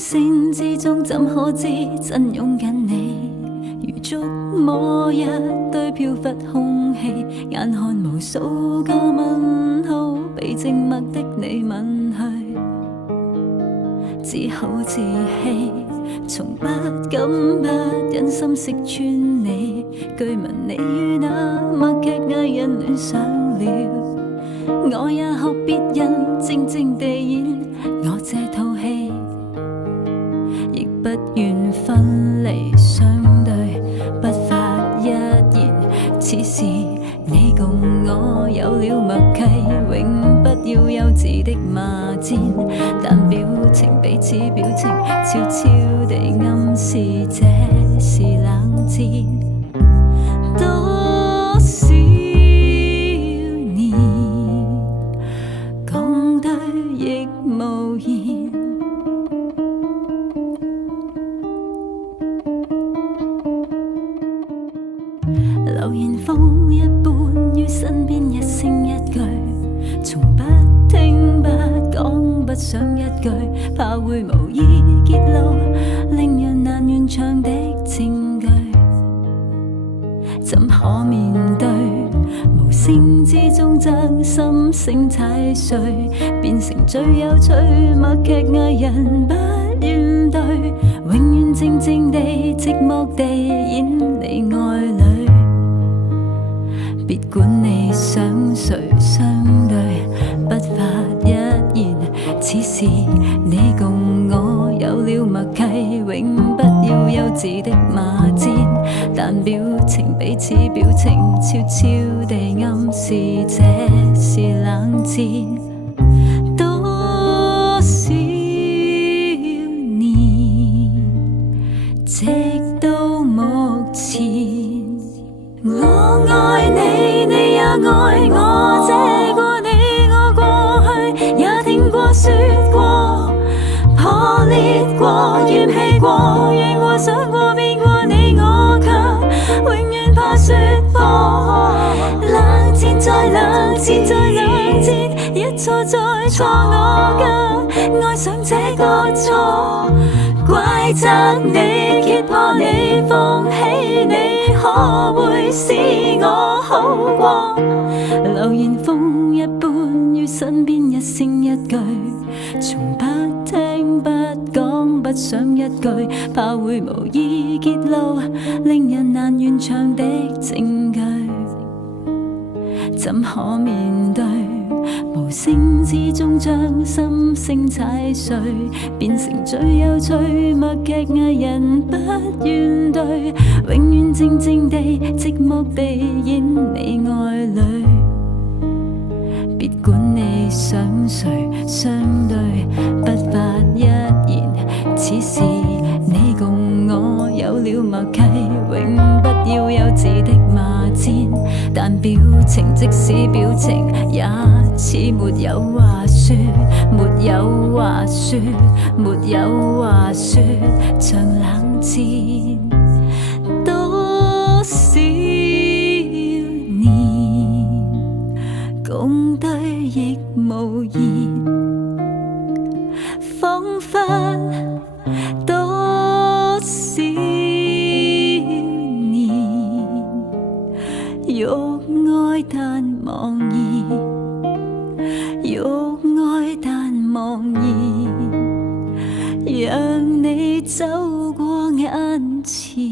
聲之中怎可知真擁緊你？如觸摸一堆飄忽空氣，眼看無數個問號被靜默的你吻去，只好自棄，從不敢不忍心識穿你。據聞你與那默劇藝人戀上了，我也學別人靜靜地演我這套戲，亦不願分離相對，不發一言。此時你共我有了默契，永不要幼稚的罵戰，但表情彼此表情，悄悄地暗示這是冷戰。多少年共對亦無言，流言風一般於身邊一聲一句，從不聽不講不想一句，怕會無意揭露令人難圓場的證據。怎可面對無聲之中將心聲踩碎，變成最有趣默劇藝人不願對，永遠靜靜地寂寞地演你愛侶。別管你想誰相對，不發一言。此時你共我有了默契，永不要幼稚的罵戰，但表情彼此表情，悄悄地暗示這是冷戰。多少年，直到目前，我愛你，你也愛我，這個你我過去也聽過說過，破裂過怨氣過，怨過想過變過，你我卻永遠怕說破。冷戰再冷戰再冷戰，一錯再錯，我更愛上這個錯，怪責你揭破你放棄你，可會使我好過？流言風一般於身邊一聲一句，從不聽不講不想一句，怕會無意揭露令人難圓場的證據。怎可面對無聲之中將心聲踩碎，變成最有趣默劇藝人不願對，永遠靜靜地寂寞地演你愛侶。別管你想誰相對，不發一言。此時你共我有了默契，永不要幼稚的罵戰，但表情即使表情也似沒有話說，沒有話說，沒有話說，像冷戰。多少年共對亦無言，彷彿多少年欲愛但茫然，欲愛但茫然，讓你走過眼前。